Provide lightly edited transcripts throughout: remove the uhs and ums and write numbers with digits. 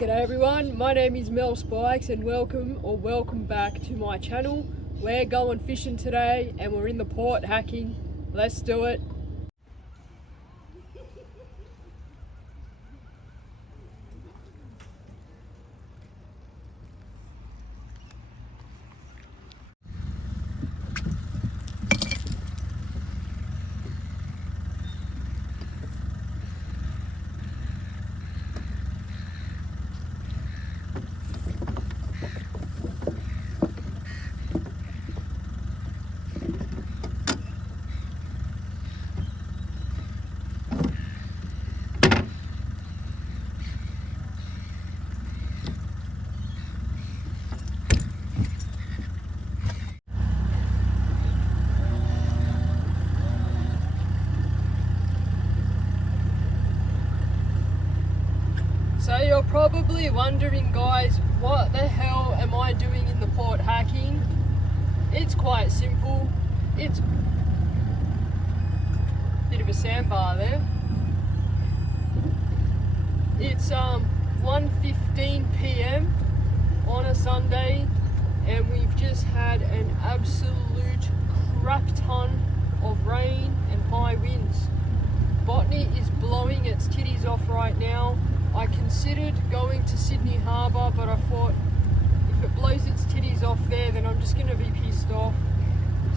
G'day everyone, my name is Mel Spikes and welcome back to my channel. We're going fishing today and we're in the port hacking. Let's do it. So you're probably wondering, guys, what the hell am I doing in the port hacking? It's quite simple. It's a bit of a sandbar there. It's 1:15 p.m. on a Sunday and we've just had an absolute crap ton of rain and high winds. Botany is blowing its titties off right now. I considered going to Sydney Harbour, but I thought if it blows its titties off there, then I'm just going to be pissed off.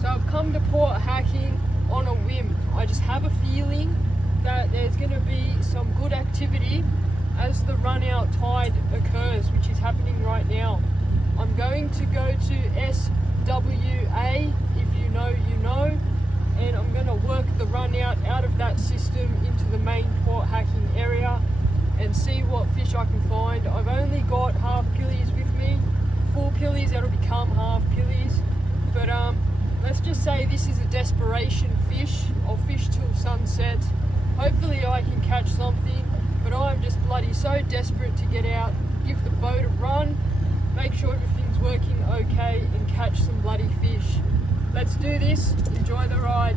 So I've come to port hacking on a whim. I just have a feeling that there's going to be some good activity as the run out tide occurs, which is happening right now. I'm going to go to SWA, if you know, you know, and I'm going to work the run out of that system into the main port hacking area and see what fish I can find. I've only got half pillies with me, full pillies that'll become half pillies, but let's just say this is a desperation fish. I'll fish till sunset. Hopefully I can catch something, but I'm just bloody so desperate to get out, give the boat a run, make sure everything's working okay and catch some bloody fish. Let's do this, enjoy the ride.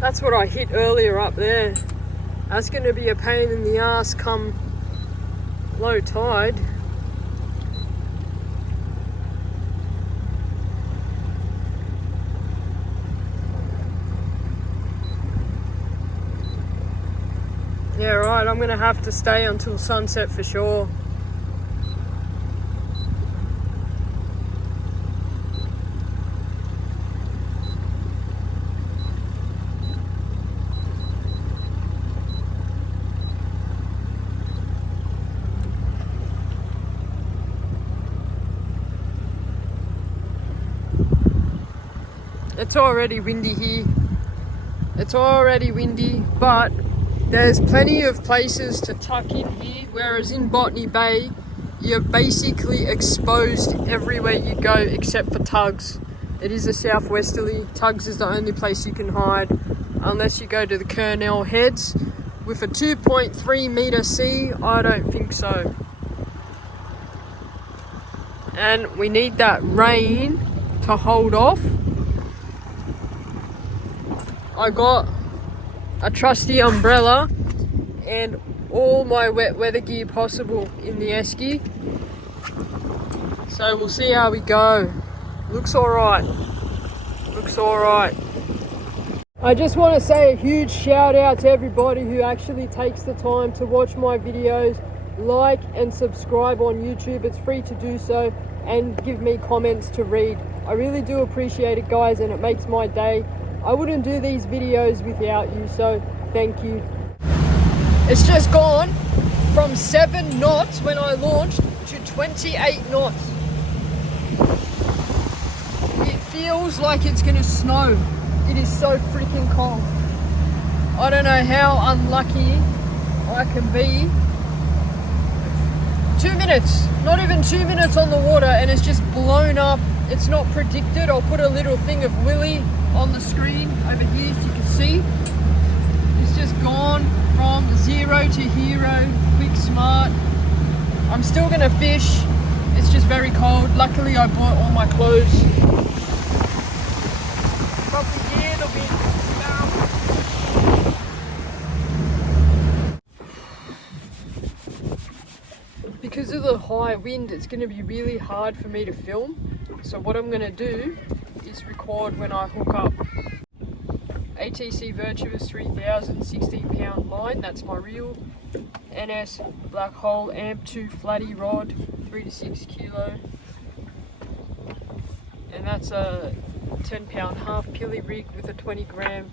That's what I hit earlier up there. That's going to be a pain in the ass come low tide. Yeah, right, I'm going to have to stay until sunset for sure. It's already windy here. It's already windy, but there's plenty of places to tuck in here, whereas in Botany Bay, you're basically exposed everywhere you go except for tugs. It is a southwesterly. Tugs is the only place you can hide, unless you go to the Kurnell Heads. With a 2.3 metre sea, I don't think so. And we need that rain to hold off. I got a trusty umbrella and all my wet weather gear possible in the esky. So we'll see how we go. Looks alright. Looks alright. I just want to say a huge shout out to everybody who actually takes the time to watch my videos, like and subscribe on YouTube. It's free to do so, and give me comments to read. I really do appreciate it, guys, and it makes my day. I wouldn't do these videos without you, so thank you. It's just gone from 7 knots when I launched to 28 knots. It feels like it's gonna snow. It is so freaking cold. I don't know how unlucky I can be. 2 minutes, not even 2 minutes on the water, and it's just blown up. It's not predicted. I'll put a little thing of Willy on the screen over here so you can see. It's just gone from 0 to hero, quick, smart. I'm still gonna fish. It's just very cold. Luckily I bought all my clothes. Probably here there'll be high wind, it's going to be really hard for me to film. So what I'm going to do is record when I hook up. ATC Virtuous 3000 16-pound line, that's my reel. NS Black Hole Amp 2 flatty rod, 3 to 6 kilo. And that's a 10-pound half pilly rig with a 20-gram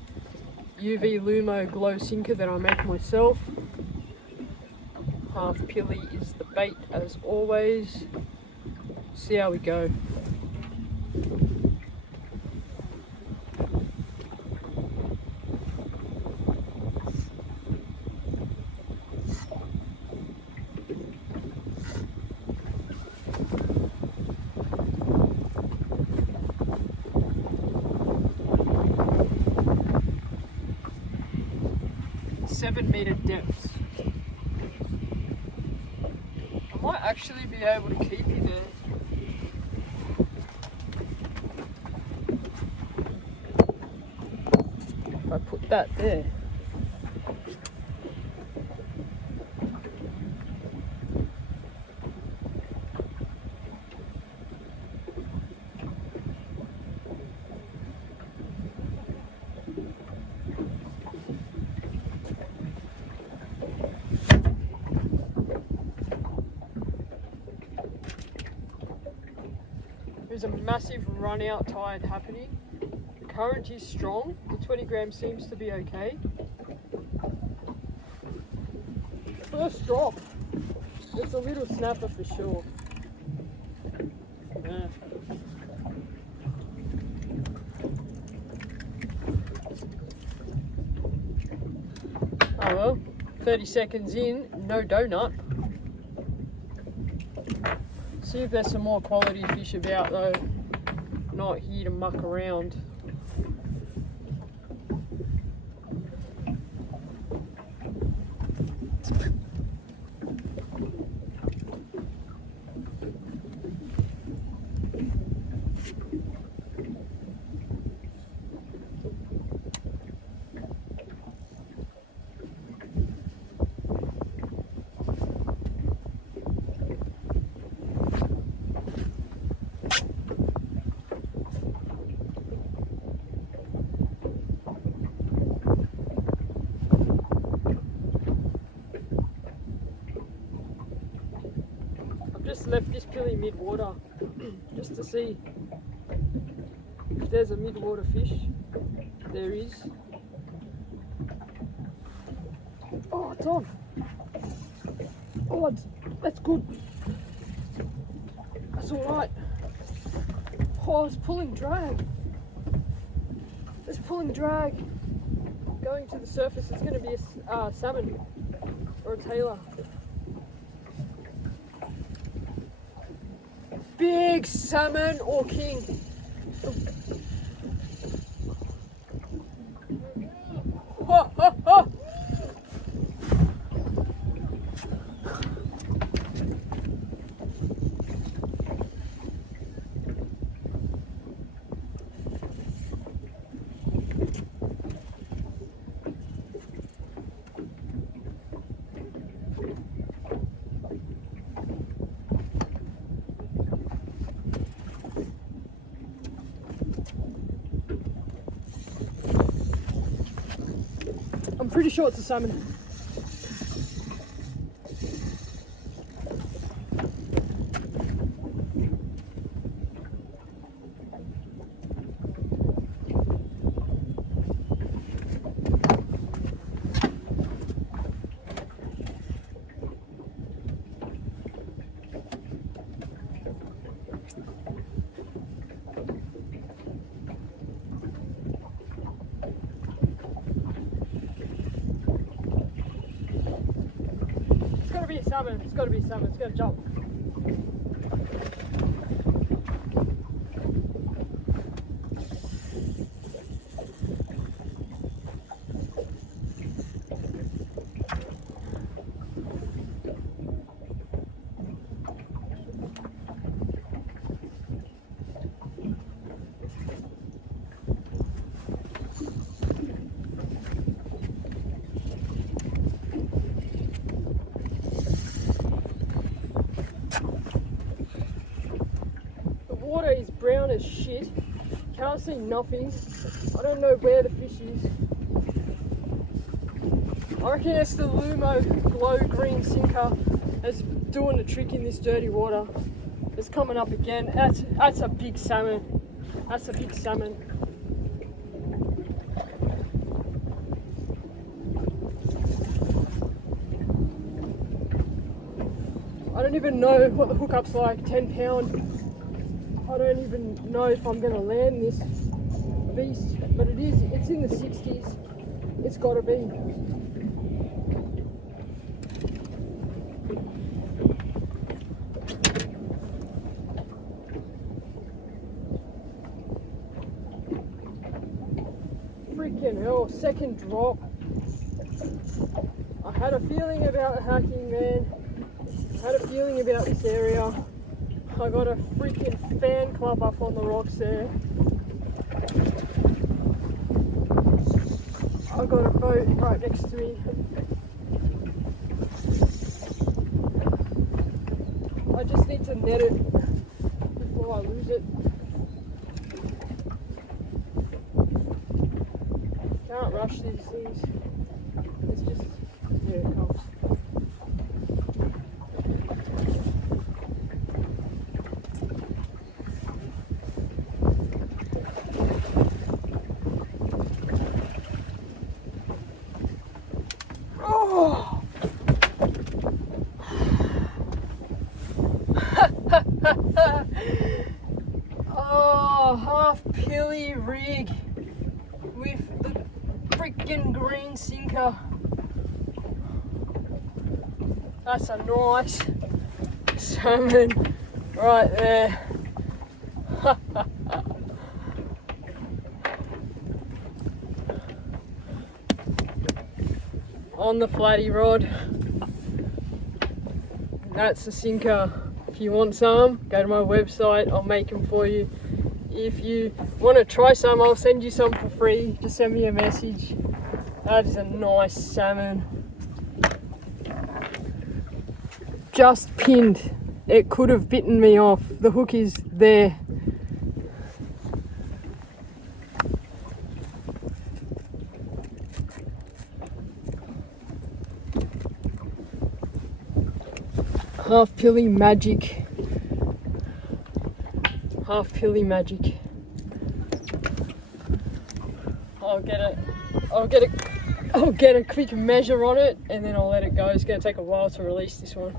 UV Lumo glow sinker that I make myself. Half pilly is the bait as always. See how we go. Meter depths. I might actually be able to keep you there. If I put that there. There's a massive run out tide happening. The current is strong. The 20 grams seems to be okay. First drop. It's a little snapper for sure. Yeah. Oh well, 30 seconds in, no donut. See if there's some more quality fish about though. Not here to muck around. Just left this pilly mid-water just to see if there's a mid-water fish. There is. Oh, it's on. Oh, that's good. That's alright. Oh, it's pulling drag. It's pulling drag. Going to the surface, it's going to be a salmon or a tailor. Big salmon or king. Oh, oh, oh. I'm pretty sure it's a salmon. Salmon. It's got to be salmon. It's got to jump. can't see nothing. I don't know where the fish is. I reckon it's the Lumo glow green sinker that's doing the trick in this dirty water. It's coming up again. That's a big salmon. That's a big salmon. I don't even know what the hookup's like, 10 pound. I don't even know if I'm gonna land this beast, but it's in the 60s. It's gotta be. Freaking hell, second drop. I had a feeling about hacking, man. I had a feeling about this area. I got a freaking fan club up on the rocks there. I got a boat right next to me. I just need to net it before I lose it. Can't rush these things. It's just, here it comes. Oh, half pilly rig with the freaking green sinker. That's a nice salmon right there. On the flatty rod. That's the sinker. If you want some, go to my website, I'll make them for you. If you want to try some, I'll send you some for free. Just send me a message. That is a nice salmon. Just pinned. It could have bitten me off. The hook is there. Half pilly magic. Half pilly magic. I'll get a quick measure on it and then I'll let it go. It's going to take a while to release this one.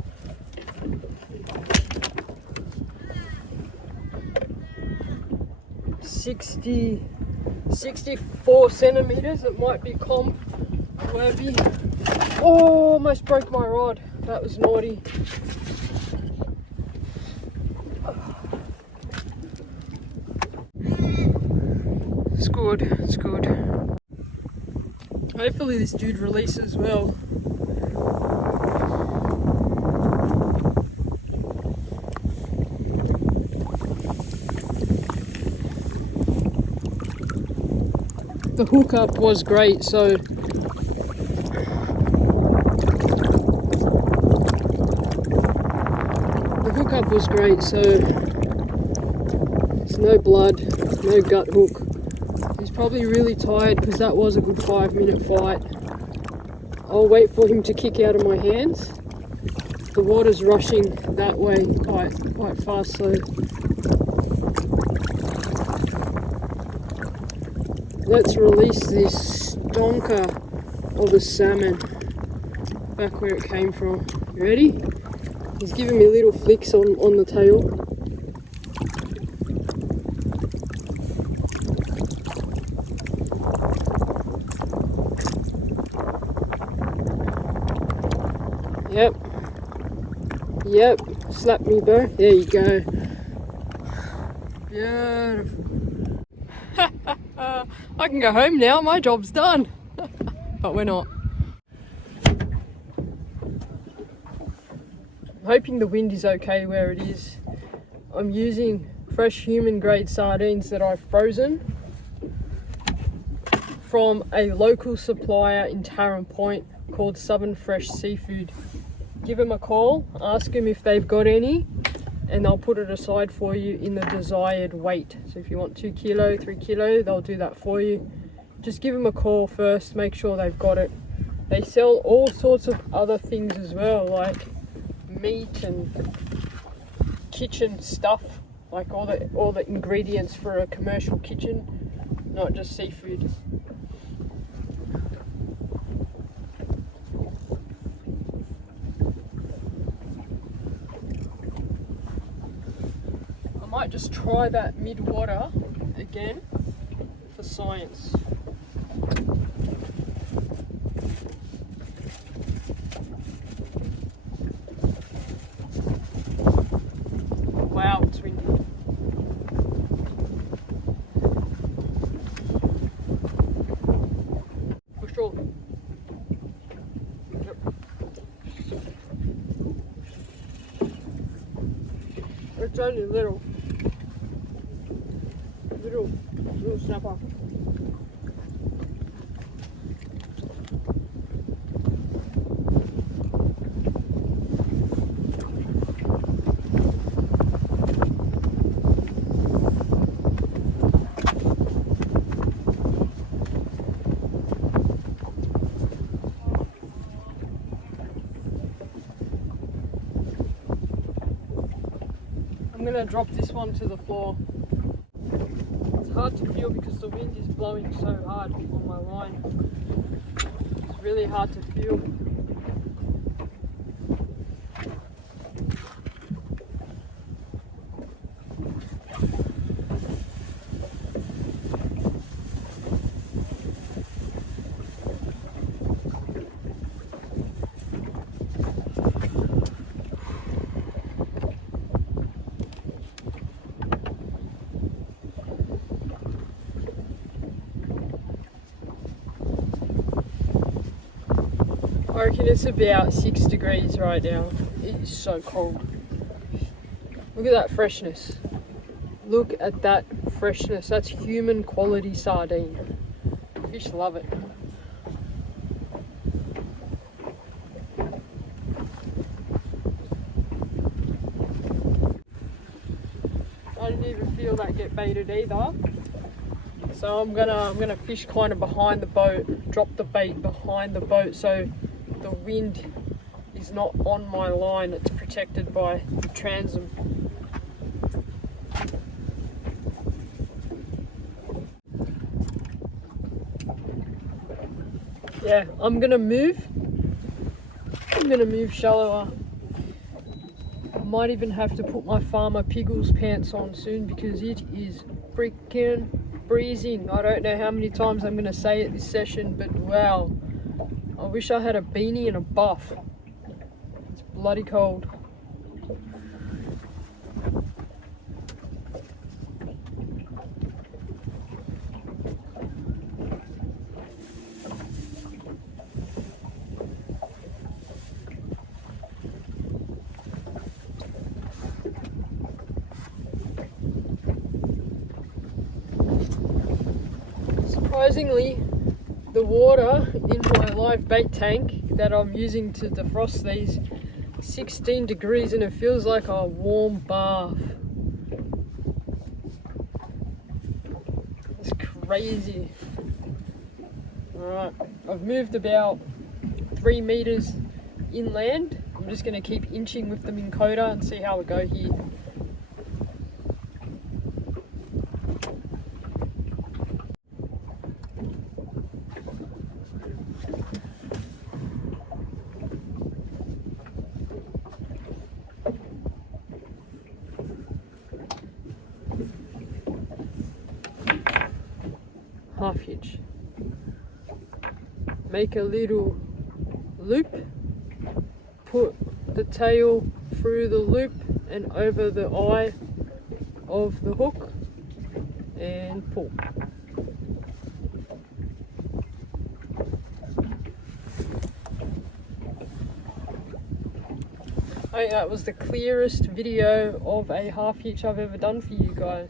$64 centimeters. It might be comp worthy. Oh, almost broke my rod. That was naughty. It's good, it's good. Hopefully this dude releases well. The hookup was great, so it's no blood, no gut hook. He's probably really tired because that was a good 5-minute fight. I'll wait for him to kick out of my hands. The water's rushing that way quite fast, so let's release this stonker of a salmon back where it came from. You ready? He's giving me little flicks on the tail. Yep, slap me, bro. There you go. Beautiful. I can go home now, my job's done. But we're not. I'm hoping the wind is okay where it is. I'm using fresh human grade sardines that I've frozen from a local supplier in Taran Point called Southern Fresh Seafood. Give them a call, ask them if they've got any. and they'll put it aside for you in the desired weight. So if you want 2 kilo, 3 kilo, they'll do that for you. Just give them a call first, make sure they've got it. They sell all sorts of other things as well, like meat and kitchen stuff, like all the ingredients for a commercial kitchen, not just seafood. I might just try that mid-water again for science. Wow, it's windy. For sure. Yep. It's only little snapper. I'm gonna drop this one to the floor. It's hard to feel because the wind is blowing so hard on my line. It's really hard to feel. I reckon it's about 6 degrees right now. It is so cold. Look at that freshness. Look at that freshness. That's human quality sardine. Fish love it. I didn't even feel that get baited either. So I'm gonna fish kind of behind the boat, drop the bait behind the boat so the wind is not on my line, it's protected by the transom. Yeah, I'm gonna move shallower. I might even have to put my Farmer Piggles pants on soon because it is freaking freezing. I don't know how many times I'm gonna say it this session, but wow. I wish I had a beanie and a buff. It's bloody cold. Surprisingly, the water in my live bait tank that I'm using to defrost these 16 degrees and it feels like a warm bath. It's crazy. Alright, I've moved about 3 meters inland. I'm just going to keep inching with the Minn Kota and see how we go here. Half hitch. Make a little loop, put the tail through the loop and over the eye of the hook and pull. I think that was the clearest video of a half hitch I've ever done for you guys.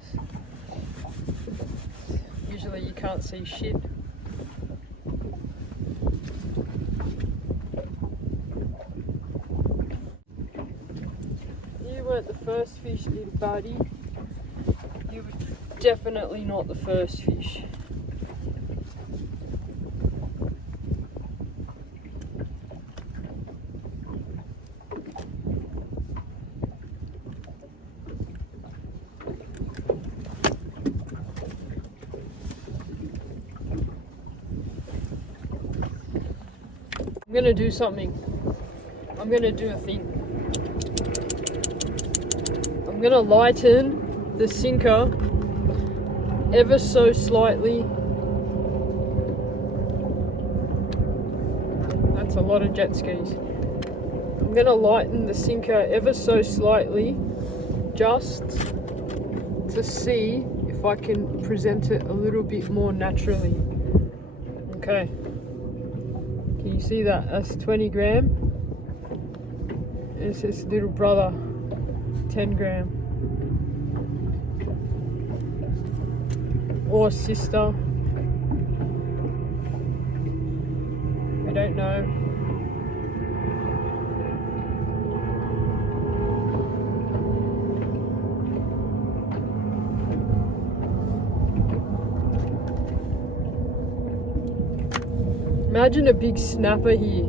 Usually you can't see shit. You weren't the first fish, little buddy. You were definitely not the first fish. I'm gonna do something. I'm gonna do a thing. I'm gonna lighten the sinker ever so slightly. That's a lot of jet skis. I'm gonna lighten the sinker ever so slightly just to see if I can present it a little bit more naturally. Okay. Can you see that? That's 20 gram. It's his little brother, 10 gram. Or sister. I don't know. Imagine a big snapper here.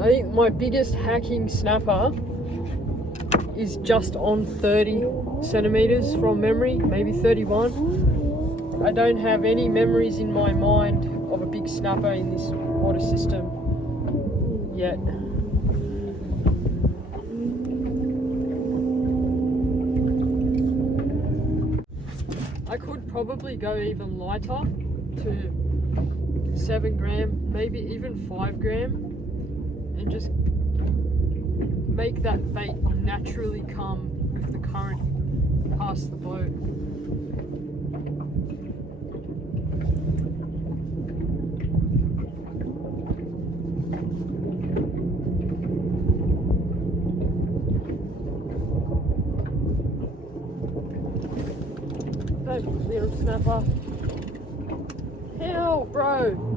I think my biggest hacking snapper is just on 30 centimeters from memory, maybe 31. I don't have any memories in my mind of a big snapper in this water system yet. I could probably go even lighter to 7 gram, maybe even 5 gram, and just make that bait naturally come with the current past the boat. No, little snapper. Hell, bro!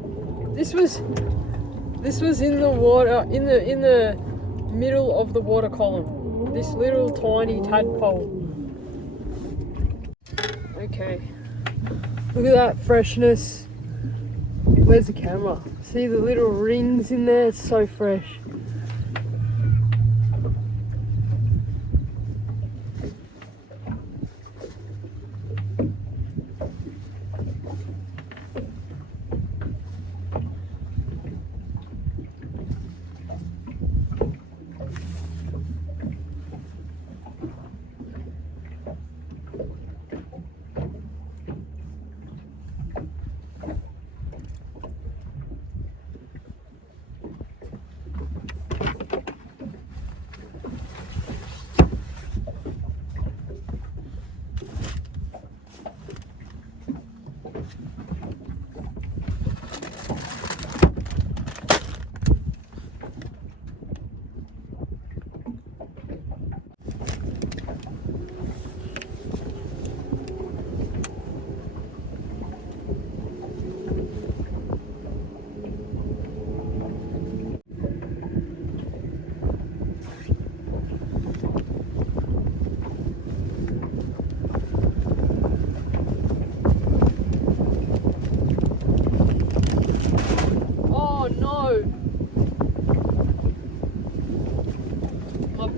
This was in the water, in the middle of the water column. This little tiny tadpole. Okay. Look at that freshness. Where's the camera? See the little rings in there? It's so fresh.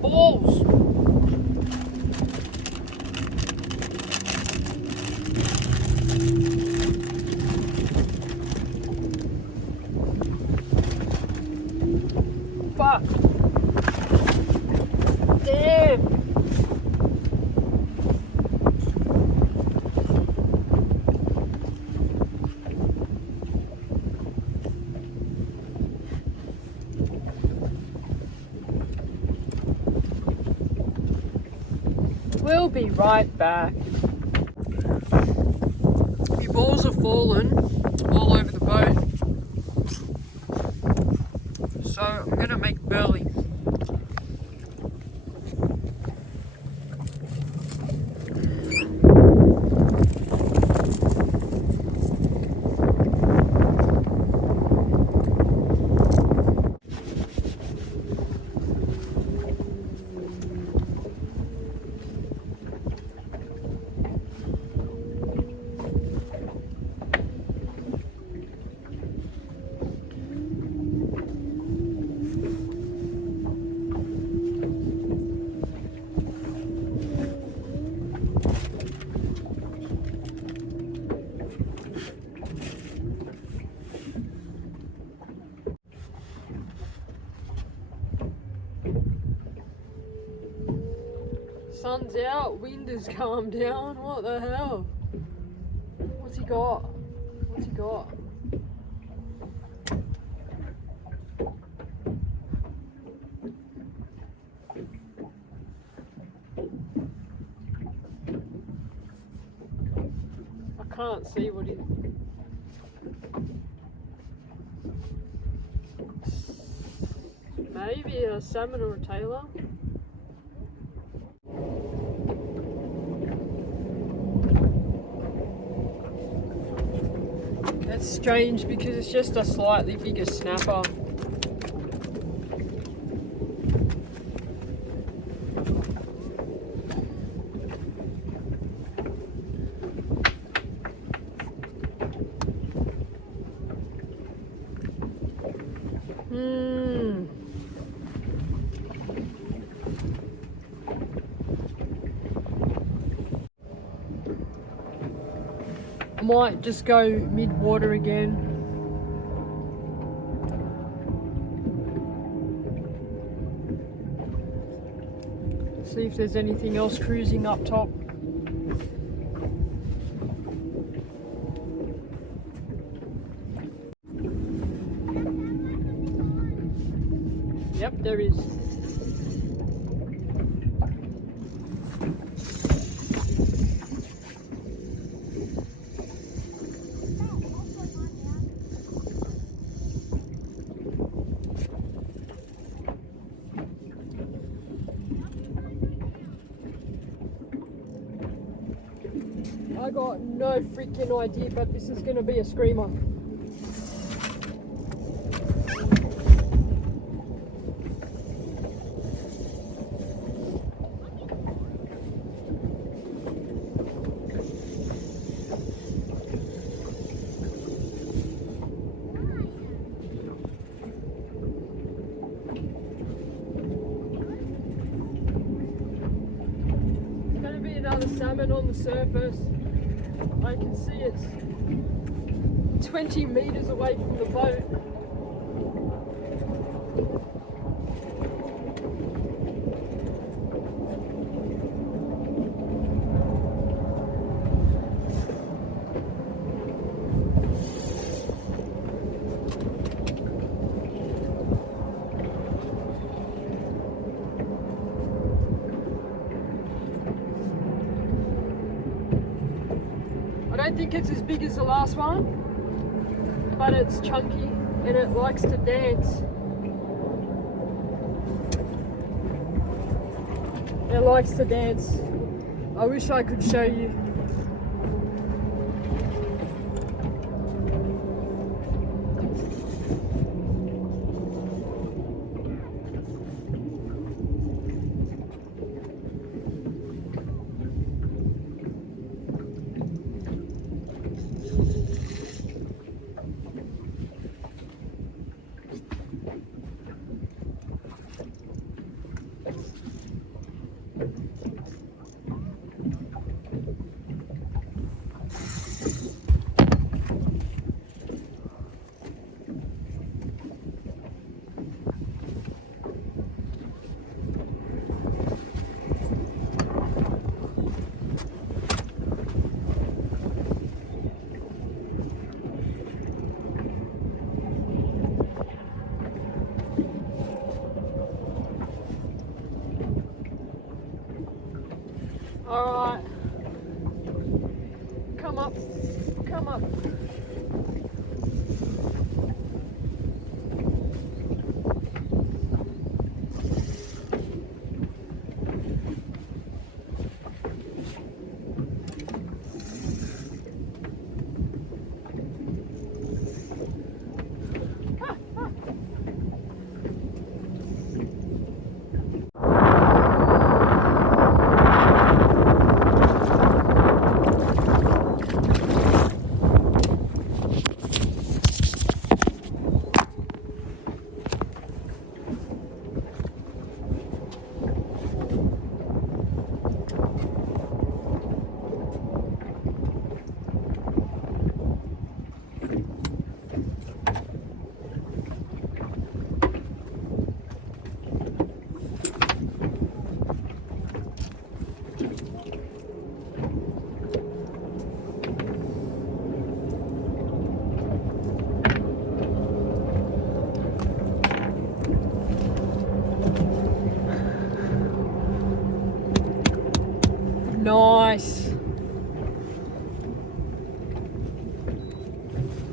Balls. Fuck. Damn. We'll be right back. The balls have fallen all over the boat, so I'm gonna make burley. sun's out, wind has calmed down. What the hell? What's he got? What's he got? I can't see what he... Maybe a salmon or a tailor. That's strange because it's just a slightly bigger snapper. I might just go mid-water again. See if there's anything else cruising up top. Yep, there is. I got no freaking idea, but this is going to be a screamer. It's going to be another salmon on the surface. I can see it's 20 meters away from the boat. I don't think it's as big as the last one, but it's chunky and it likes to dance. It likes to dance. I wish I could show you.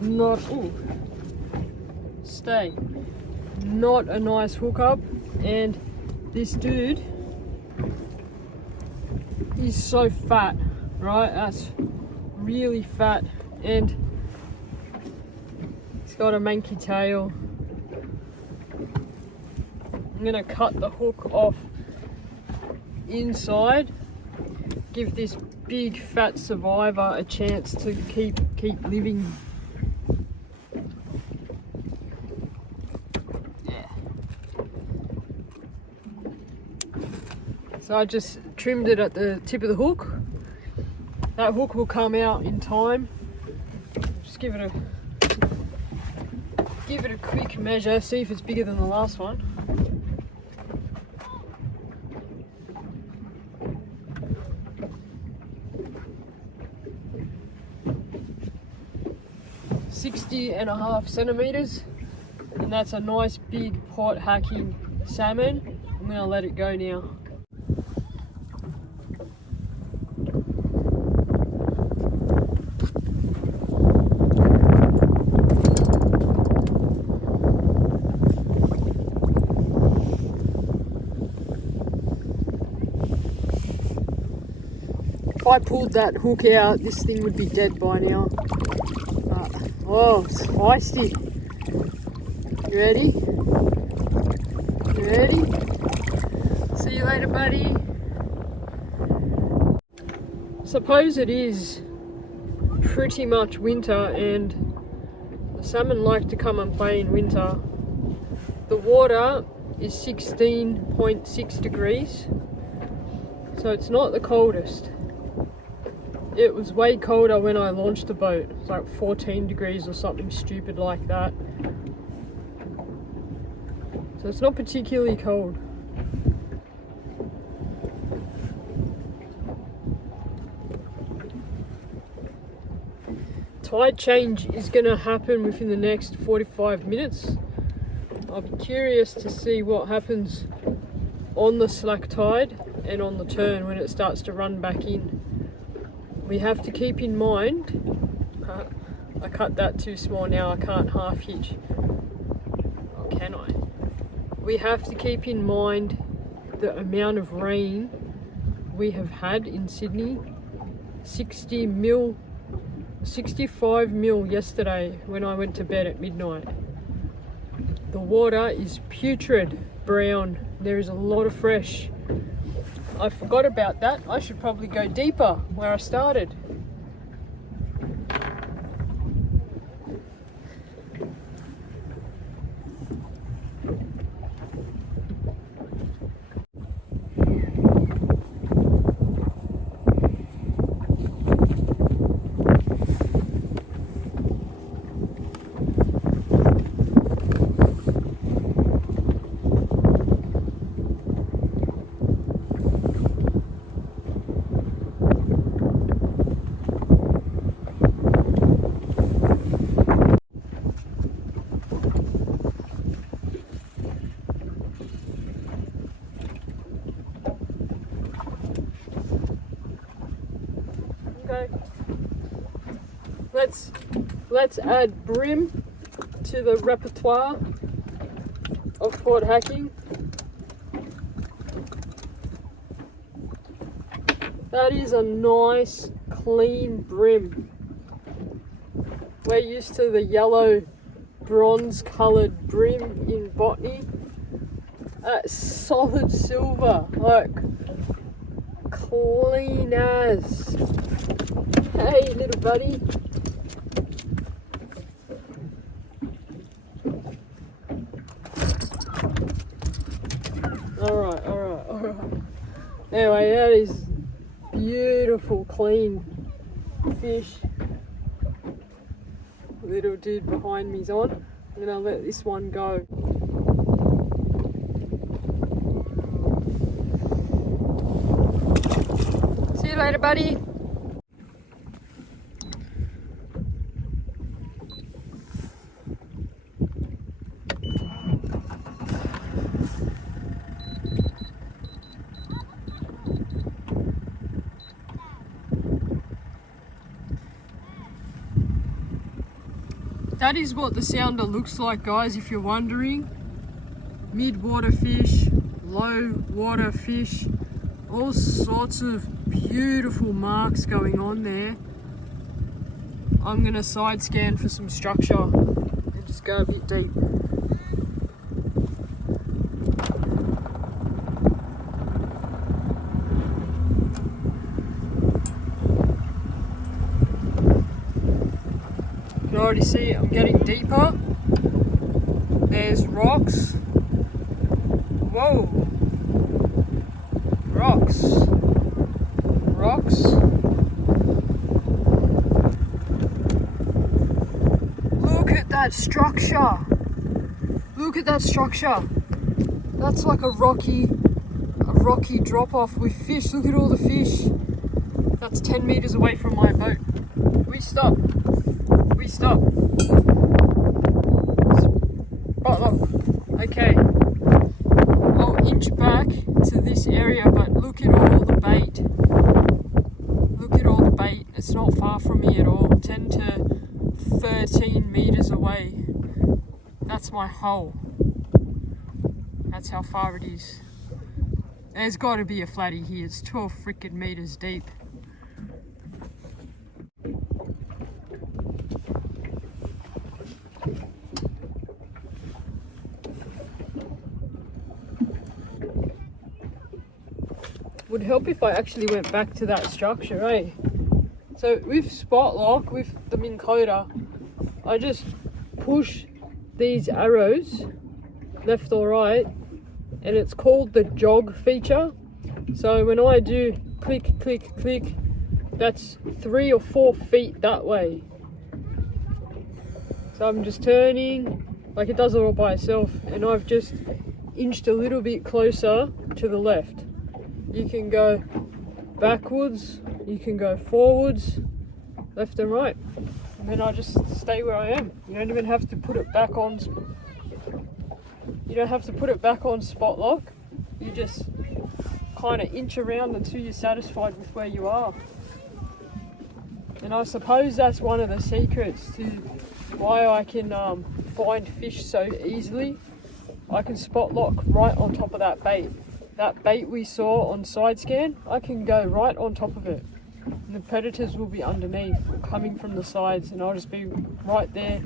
not, ooh, stay, not a nice hookup. And this dude is so fat, right? That's really fat, and he's got a manky tail. I'm gonna cut the hook off inside, give this big fat survivor a chance to keep living. Yeah. So I just trimmed it at the tip of the hook. That hook will come out in time. Just give it a quick measure, see if it's bigger than the last one. .5 centimeters, and that's a nice big pot hacking salmon. I'm gonna let it go now. If I pulled that hook out, this thing would be dead by now. Oh, it's feisty. You ready? You ready? See you later, buddy. Suppose it is pretty much winter, and the salmon like to come and play in winter. The water is 16.6 degrees, so it's not the coldest. It was way colder when I launched the boat. It's like 14 degrees or something stupid like that. So it's not particularly cold. Tide change is going to happen within the next 45 minutes. I'll be curious to see what happens on the slack tide and on the turn when it starts to run back in. We have to keep in mind, I cut that too small now, I can't half hitch. Or can I? We have to keep in mind the amount of rain we have had in Sydney. 65 mil yesterday when I went to bed at midnight. The water is putrid brown. There is a lot of fresh. I forgot about that. I should probably go deeper where I started. Okay, let's add brim to the repertoire of port hacking. That is a nice clean brim. We're used to the yellow bronze coloured brim in botany. That's solid silver, like clean as. Hey little buddy. Alright. Anyway, that is beautiful, clean fish. Little dude behind me's on. I'm gonna let this one go. See you later, buddy. That is what the sounder looks like, guys, if you're wondering. Mid-water fish, low water fish, all sorts of beautiful marks going on there. I'm gonna side scan for some structure and just go a bit deep. You can already see I'm getting deeper. There's rocks. Whoa! Rocks. Rocks. Look at that structure. Look at that structure. That's like a rocky drop off with fish. Look at all the fish. That's 10 meters away from my boat. We stop. We stop. Right, look. Okay. I'll inch back to this area, but look at all the bait. Look at all the bait. It's not far from me at all. 10 to 13 meters away. That's my hole. That's how far it is. There's got to be a flatty here. It's 12 freaking meters deep. Would help if I actually went back to that structure, eh? So with spot lock, with the Minn Kota, I just push these arrows left or right, and it's called the jog feature. So when I do click, click, click, that's 3 or 4 feet that way. So I'm just turning, like it does it all by itself, and I've just inched a little bit closer to the left. You can go backwards, you can go forwards, left and right, and then I just stay where I am. You don't even have to put it back on. You don't have to put it back on spot lock. You just kind of inch around until you're satisfied with where you are. And I suppose that's one of the secrets to why I can find fish so easily. I can spot lock right on top of that bait. That bait we saw on side scan, I can go right on top of it. And the predators will be underneath, coming from the sides, and I'll just be right there,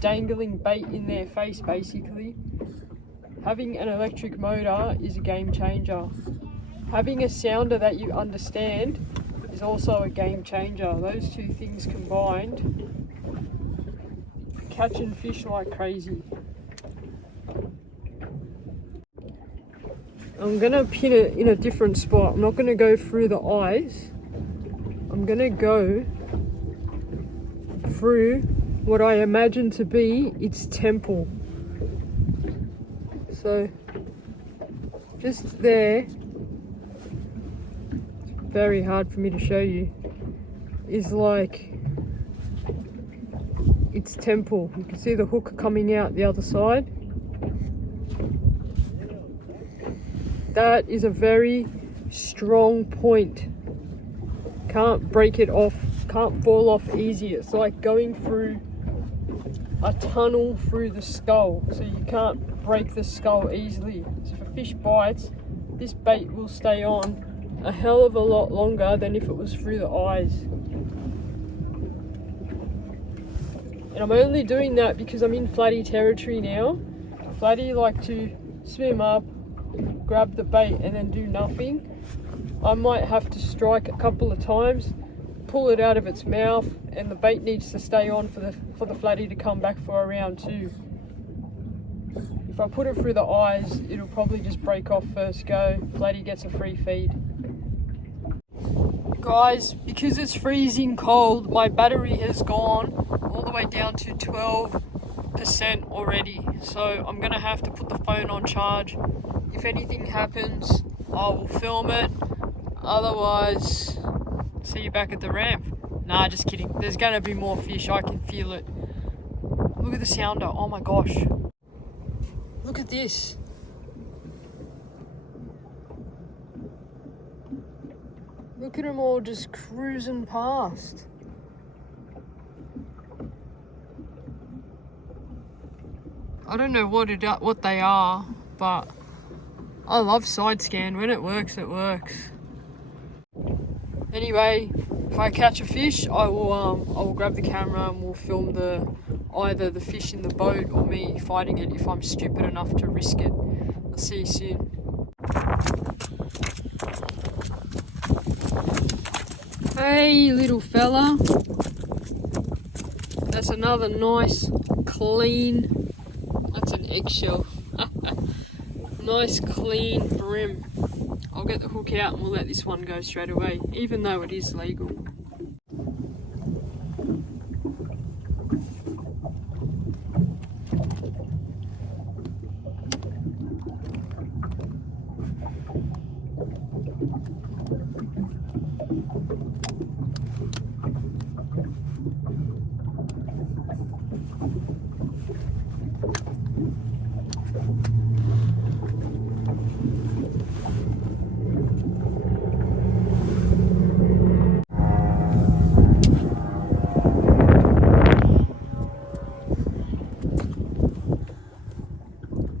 dangling bait in their face basically. Having an electric motor is a game changer. Having a sounder that you understand is also a game changer. Those two things combined, catching fish like crazy. I'm gonna pin it in a different spot. I'm not gonna go through the eyes. I'm gonna go through what I imagine to be its temple. So just there, it's very hard for me to show you, is like its temple. You can see the hook coming out the other side. That is a very strong point. Can't break it off, can't fall off easy. It's like going through a tunnel through the skull, so you can't break the skull easily. So if a fish bites, this bait will stay on a hell of a lot longer than if it was through the eyes. And I'm only doing that because I'm in flatty territory now. Flatty like to swim up, grab the bait and then do nothing. I might have to strike a couple of times, pull it out of its mouth, and the bait needs to stay on for the flatty to come back for a round 2. If I put it through the eyes, it'll probably just break off first go. Flatty gets a free feed. Guys, because it's freezing cold, my battery has gone all the way down to 12% already. So I'm gonna have to put the phone on charge. If anything happens, I will film it. Otherwise, see you back at the ramp. Nah, just kidding. There's gonna be more fish. I can feel it. Look at the sounder. Oh my gosh. Look at this. Look at them all just cruising past. I don't know what they are, but I love side scan. When it works, it works. Anyway, if I catch a fish, I will grab the camera and we'll film either the fish in the boat or me fighting it if I'm stupid enough to risk it. I'll see you soon. Hey little fella, that's another nice clean, that's an eggshell, nice clean brim. I'll get the hook out and we'll let this one go straight away, even though it is legal.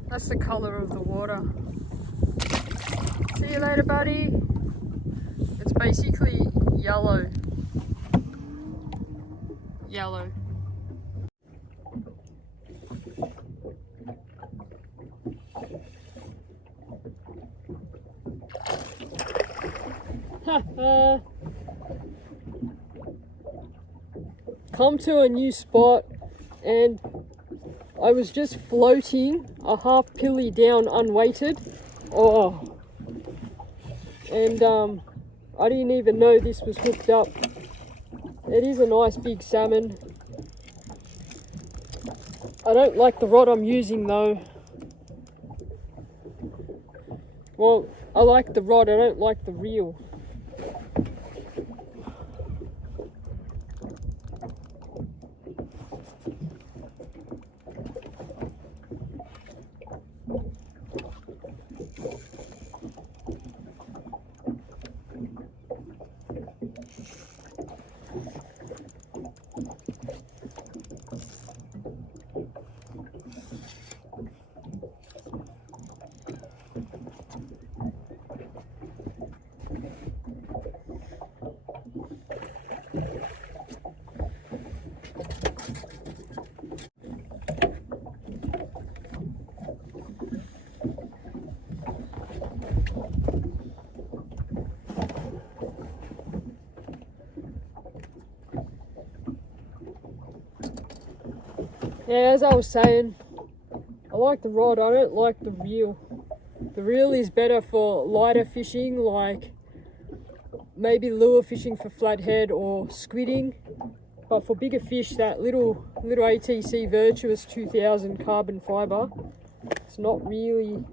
That's the colour of the water. See you later, buddy. It's basically yellow. Yellow. Come to a new spot and I was just floating a half pilly down unweighted. Oh, and I didn't even know this was hooked up. It is a nice big salmon. I don't like the rod I'm using though. Well, I like the rod, I don't like the reel. Yeah, as I was saying, I like the rod, I don't like the reel. The reel is better for lighter fishing, like maybe lure fishing for flathead or squidding. But for bigger fish, that little ATC Virtuous 2000 carbon fibre, it's not really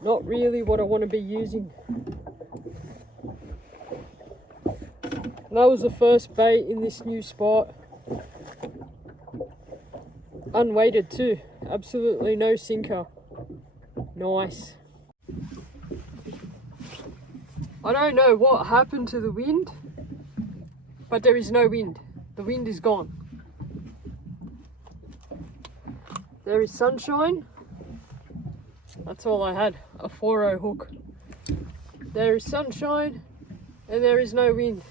what I want to be using. And that was the first bait in this new spot. Unweighted too, absolutely no sinker. Nice. I don't know what happened to the wind, but there is no wind. The wind is gone. There is sunshine. That's all I had, a 4.0 hook. There is sunshine and there is no wind.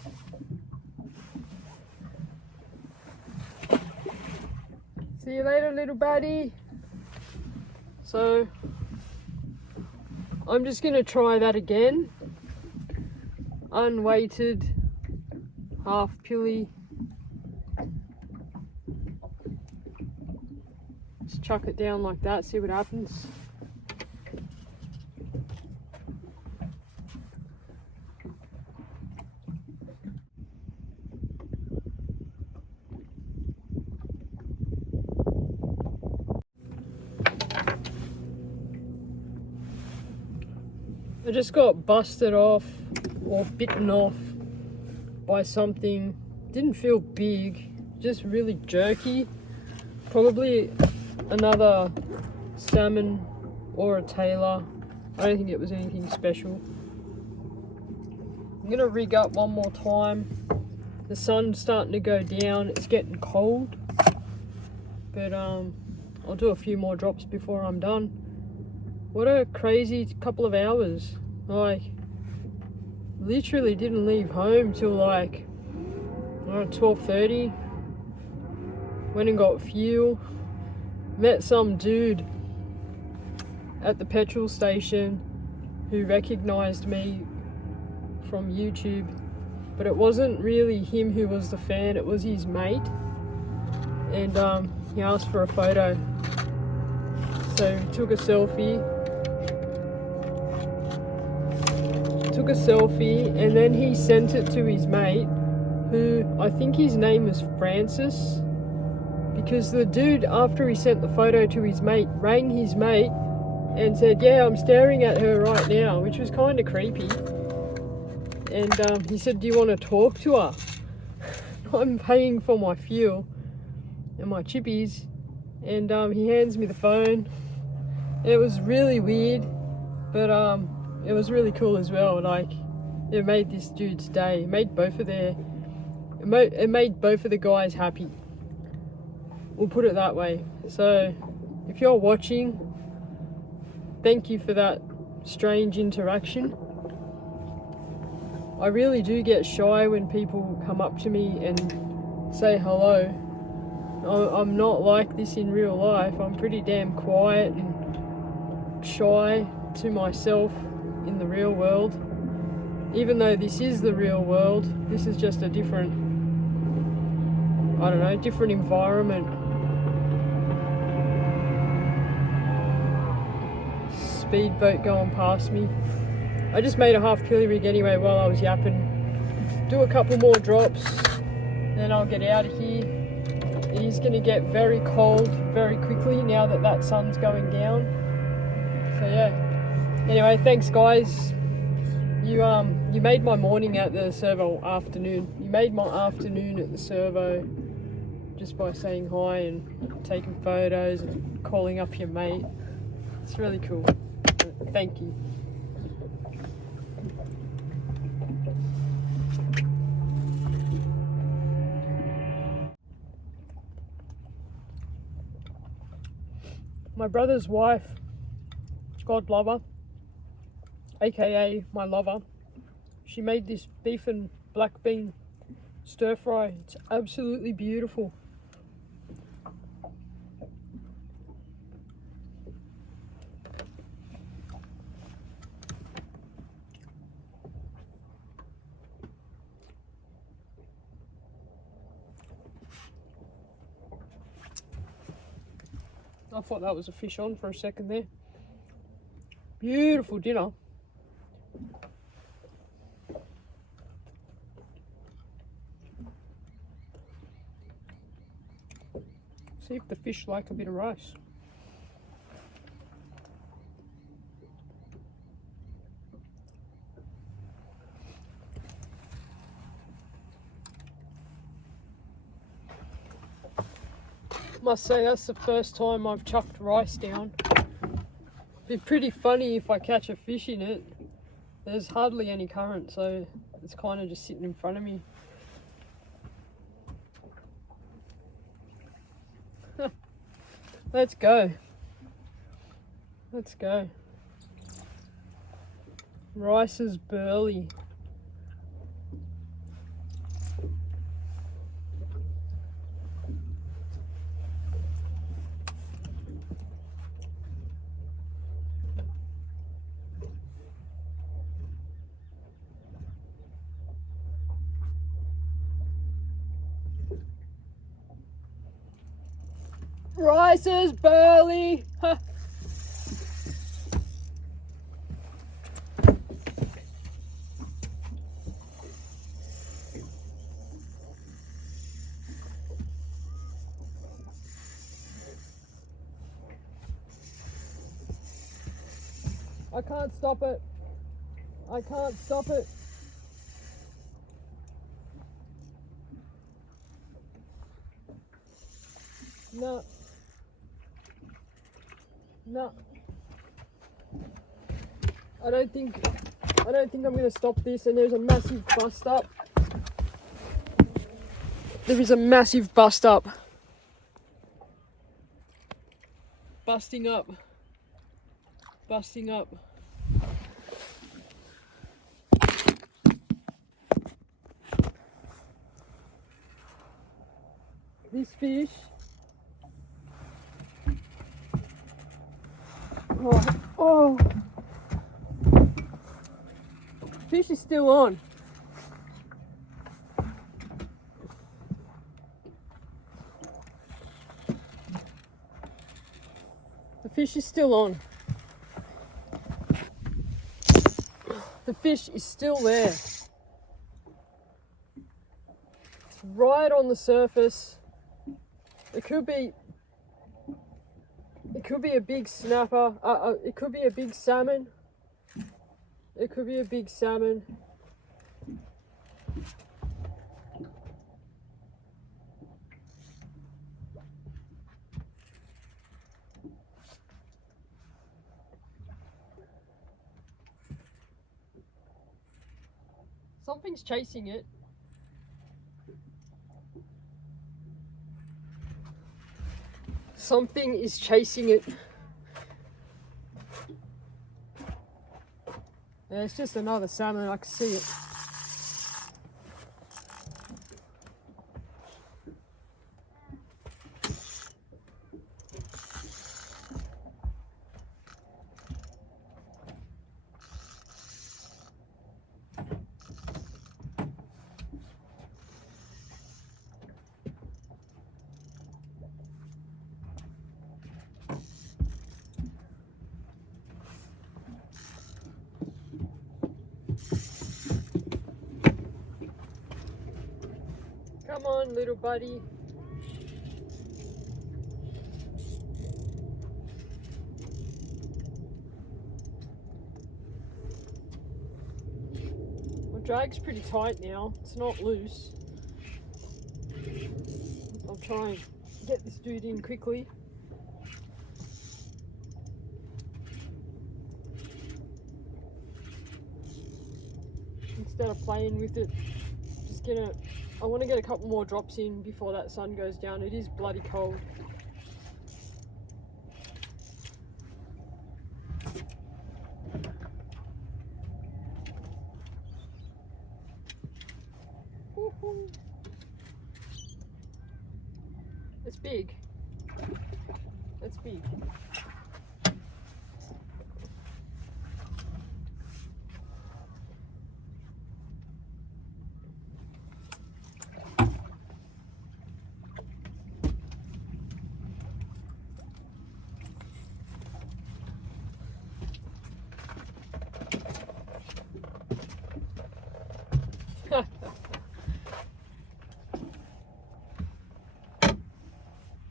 See you later, little buddy. So I'm just gonna try that again. Unweighted, half pilly. Just chuck it down like that, see what happens. I just got busted off or bitten off by something. Didn't feel big, just really jerky. Probably another salmon or a tailor. I don't think it was anything special. I'm gonna rig up one more time. The sun's starting to go down, it's getting cold. but I'll do a few more drops before I'm done. What a crazy couple of hours. Like, literally didn't leave home till like 12:30. Went and got fuel. Met some dude at the petrol station who recognized me from YouTube, but it wasn't really him who was the fan, it was his mate, and he asked for a photo, so we took a selfie, and then he sent it to his mate, who I think his name was Francis, because the dude, after he sent the photo to his mate, rang his mate and said, yeah, I'm staring at her right now, which was kind of creepy. And he said, do you want to talk to her? I'm paying for my fuel and my chippies, and he hands me the phone. It was really weird, but it was really cool as well. Like, it made this dude's day. It made both of the guys happy. We'll put it that way. So if you're watching, thank you for that strange interaction. I really do get shy when people come up to me and say hello. I'm not like this in real life. I'm pretty damn quiet and shy to myself in the real world. Even though this is the real world, this is just a different, I don't know, different environment. Speedboat going past me. I just made a half killie rig anyway while I was yapping. Do a couple more drops, then I'll get out of here. It is going to get very cold very quickly now that that sun's going down. So yeah. Anyway, thanks guys. You made my morning at the servo afternoon. You made my afternoon at the servo just by saying hi and taking photos and calling up your mate. It's really cool. Thank you. My brother's wife, God love her, aka my lover, she made this beef and black bean stir fry. It's absolutely beautiful. I thought that was a fish on for a second there. Beautiful dinner. See if the fish like a bit of rice. Must say that's the first time I've chucked rice down. Be pretty funny if I catch a fish in it. There's hardly any current, so it's kind of just sitting in front of me. Let's go. Let's go. Rice is burly. Rice is burly. Huh. I can't stop it. I can't stop it. No. No. I don't think I'm going to stop this, and there's a massive bust up. There is a massive bust up. busting up. Busting up. This fish, oh, fish is still on. The fish is still on. The fish is still there. It's right on the surface. It could be a big snapper. It could be a big salmon. It could be a big salmon. Something's chasing it. Something is chasing it. Yeah, it's just another salmon, I can see it. Come on, little buddy. My drag's pretty tight now. It's not loose. I'll try and get this dude in quickly. Instead of playing with it, just I want to get a couple more drops in before that sun goes down. It is bloody cold. Woohoo. It's big. It's big.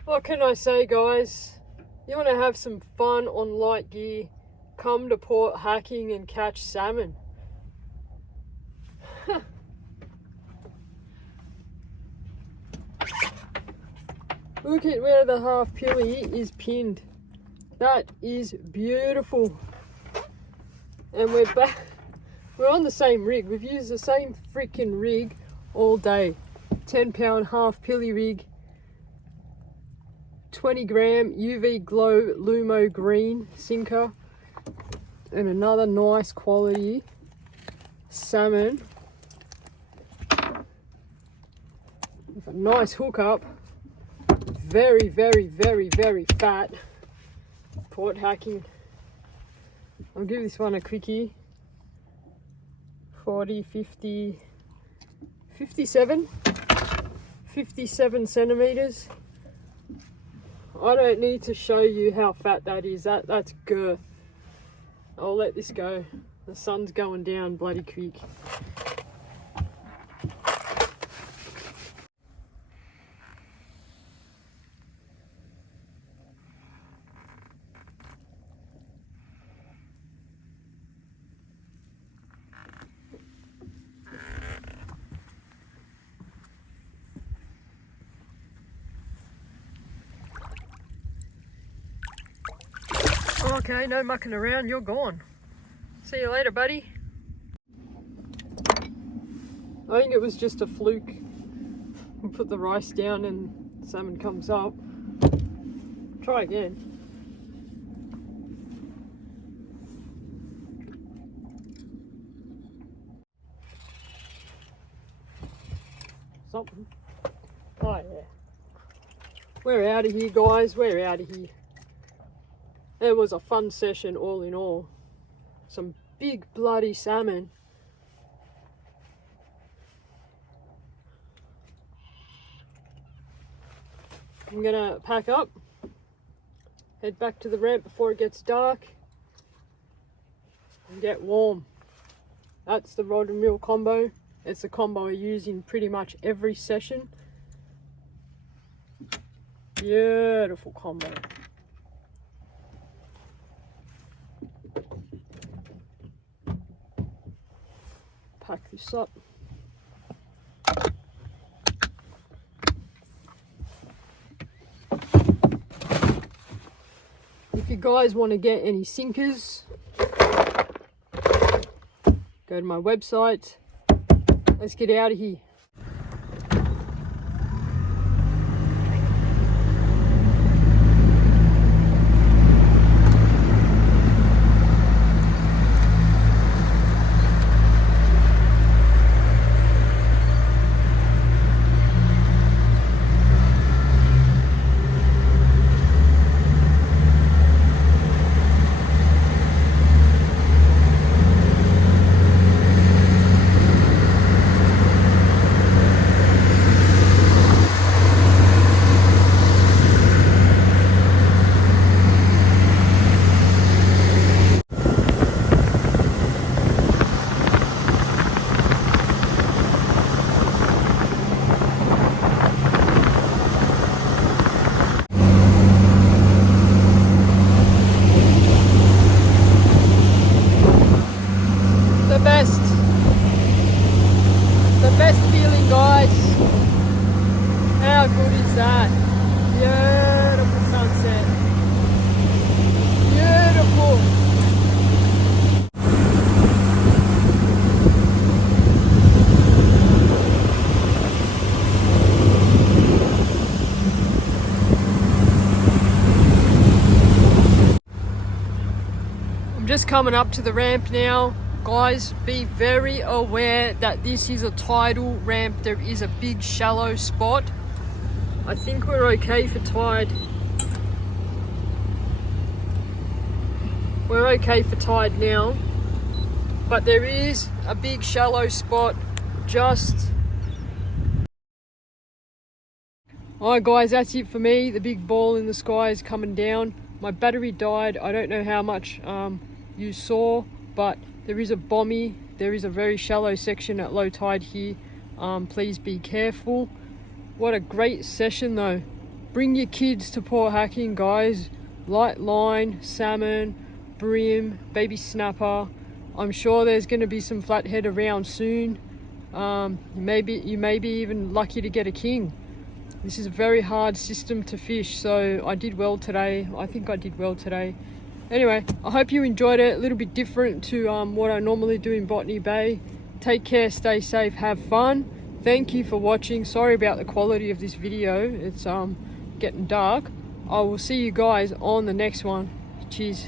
What can I say, guys? You want to have some fun on light gear, come to port hacking and catch salmon. Look at where the half pilly is pinned. That is beautiful. And we're back. We're on the same rig. We've used the same freaking rig all day. 10-pound half pilly rig. 20 gram UV glow Lumo green sinker. And another nice quality salmon. With a nice hookup. Very, very, very, very fat. Port hacking. I'll give this one a quickie. 40, 50, 57 centimeters. I don't need to show you how fat that is. That's girth. I'll let this go. The sun's going down bloody quick. Okay, no mucking around, you're gone. See you later, buddy. I think it was just a fluke. We put the rice down and salmon comes up. Try again. something. Oh yeah. We're out of here, guys. We're out of here. It was a fun session all in all. Some big bloody salmon. I'm gonna pack up, head back to the ramp before it gets dark, and get warm. That's the rod and reel combo. It's the combo I use in pretty much every session. Beautiful combo. Pack this up. If you guys want to get any sinkers, go to my website. Let's get out of here. The best feeling, guys. How good is that? Beautiful sunset. Beautiful. I'm just coming up to the ramp now. Guys, be very aware that this is a tidal ramp. There is a big shallow spot. I think we're okay for tide. We're okay for tide now, but there is a big shallow spot just... Alright guys, that's it for me. The big ball in the sky is coming down. My battery died. I don't know how much you saw, but there is a bommy. There is a very shallow section at low tide here. Please be careful. What a great session though. Bring your kids to Port Hacking, guys. Light line, salmon, bream, baby snapper. I'm sure there's going to be some flathead around soon. You may be even lucky to get a king. This is a very hard system to fish, so I did well today. I think I did well today. Anyway, I hope you enjoyed it. A little bit different to what I normally do in Botany Bay. Take care, stay safe, have fun. Thank you for watching. Sorry about the quality of this video. It's getting dark. I will see you guys on the next one. Cheers.